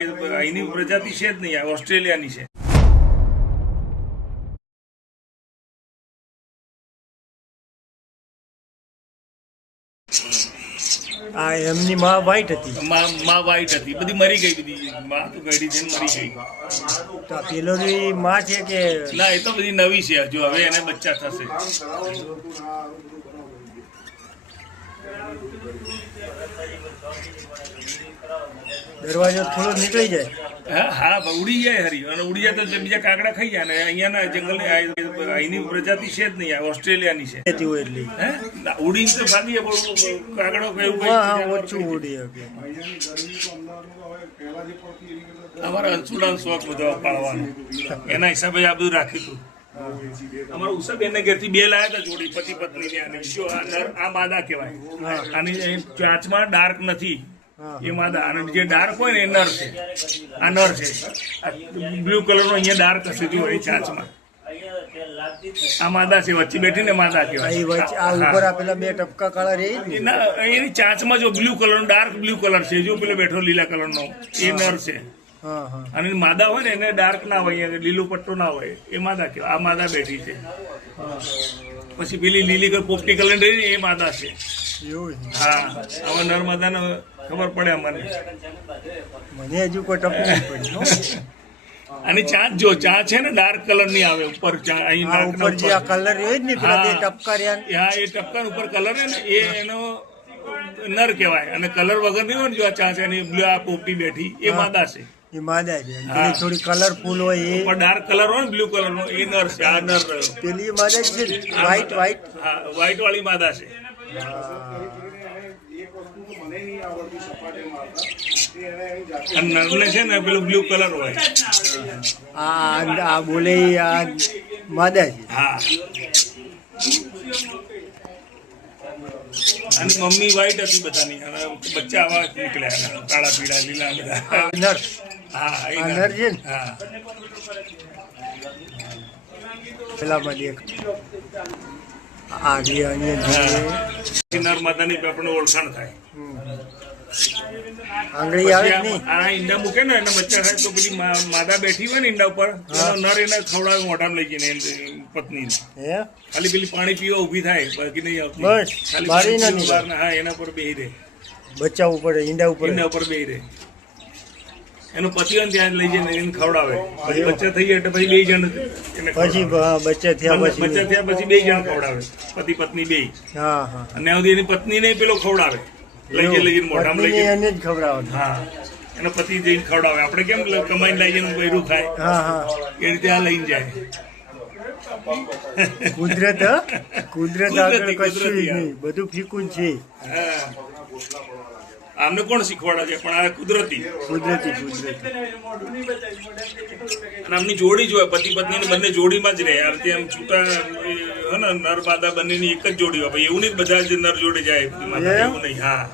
અહીંની પ્રજાતિ છે જ નહીં, આ ઓસ્ટ્રેલિયાની છે. આ એમની માં વ્હાઈટ હતી, માં વ્હાઈટ હતી, બધી મરી ગઈ, બધી માં તો ગળી છે મરી ગઈ. તો આ પેલોની માં છે કે ના, એ તો બધી નવી છે, હજુ હવે એને બચ્ચા થશે. દરવાજો થોડો નીકળી જાય. હા, ઉડી જાય હરી, અને ઉડી જાય તો બીજા કાકડા ખાઈ જાય. ને અહીંયાના જંગલ અહીંની પ્રજાતિ છે જ નહીં, આ ઓસ્ટ્રેલિયાની છે. હોય એટલે ઉડીને તો ભાગીએ, પણ કાકડો એવું ઓછું ઉડી શકે. અમારા અંશુડાનો શોખ બધો પાળવાનો, એના હિસાબે આ બધું રાખ્યું હતું. અમારા ઉષાબેનને ઘેરથી બે લાયા હતા જોડી, પતિ પત્ની ને. આ માદા કહેવાય, આની ચાંચમાં ડાર્ક નથી, એ માદા. અને જે ડાર્ક હોય ને એ નર છે, આ નર છે. બ્લુ કલર નો અહીંયા ડાર્ક હશે જો એ ચાંચમાં, આ માદા છે. વચ્ચે બેઠીને માદા કહેવાય. આ ઉપર આપેલા બે ટપકા કાળા રહી ના, એની ચાંચમાં જો બ્લુ કલર નો ડાર્ક બ્લુ કલર છે, જો પેલો બેઠો લીલા કલર નો એ નર છે. અને માદા હોય ને એને ડાર્ક ના હોય, લીલું પટ્ટો ના હોય, એ માદા કહેવાય. આ માદા બેઠી છે. પછી પેલી લીલી પોપટી કલર રહી એ માદા છે. હા, હવે નર્મદાને ખબર પડે અમને. મને હજુ કોઈ ટપકું પડ્યું. અને ચાંચ જો ચાંચ છે ને ડાર્ક કલર ની આવે ઉપર, અહીં ઉપર જે આ કલર હોય ને પેલા બે ટપકા રહ્યા, હા, એ ટપકા ઉપર કલર હે ને એ એનો નર કહેવાય. અને કલર વગર નહીં હોય ને જો આ ચાંચ એની બ્લુ આ પોપટી બેઠી એ માદા છે. એ માદા છે. થોડી કલરફુલ હોય એ ડાર્ક કલર હોય ને બ્લુ કલર નો એ નર છે. આ નર રહ્યો. પેલી માદા છે વ્હાઈટ વ્હાઈટ. હા, વ્હાઈટ વાળી માદા છે. નરને છે ને પેલું બ્લુ કલર હોય. આ બોલે આ માદા છે. હા, અને મમ્મી વ્હાઈટ હતી બધાની, અને બચ્ચા આવા નીકળ્યા, કાળા પીળા લીલા બધા નર. હા, એ નર છે ને. હા, પેલામાં દેખ નર્મદાની આપણે ઓળખાણ થાય. આંગળી આવે નહીં. આ ઈંડા મૂકે ને એના બચ્ચા થાય તો પેલી માદા બેઠી હોય ને ઈંડા ઉપર, નર એને ખવડાવે મોઢામાં લઈ જઈને પત્ની. ખાલી પેલી પાણી પીવા ઉભી થાય, બાકી નહીં આવતી. બસ ખાલી હા, એના પર બેહી રહે. બચ્ચા ઉપર ઈંડા ઉપર બેહી રહે. એનો પતિ ત્યાં લઈ જઈને એને ખવડાવે. પછી બચ્ચા થઈ જાય એટલે પછી બે જણ પછી બચ્ચા થયા પછી બે જણ ખવડાવે, પતિ પત્ની બે. અને એની પત્ની ને પેલો ખવડાવે, લઈ જઈને મોઢામાં લઈ જઈને એને જ ખવડાવે. હા, એનો પતિ જઈને ખવડાવે. આપણે કેમ કમાઈને લઈ જઈને બૈરું ખાય, એ રીતે આ લઈને જાય. કુદરત આગળ કશું નહીં, બધું ફીકું છે. આમને કોણ શીખવાડે છે? પણ આ કુદરતી. અને આમની જોડી જ હોય, પતિ પત્ની બંને જોડીમાં જ રહે. આ રીતે આમ છૂટા નર માદા બંનેની એક જ જોડી હોય. એવું નહીં બધા જ નર જોડે જાય, એવું નહીં. હા.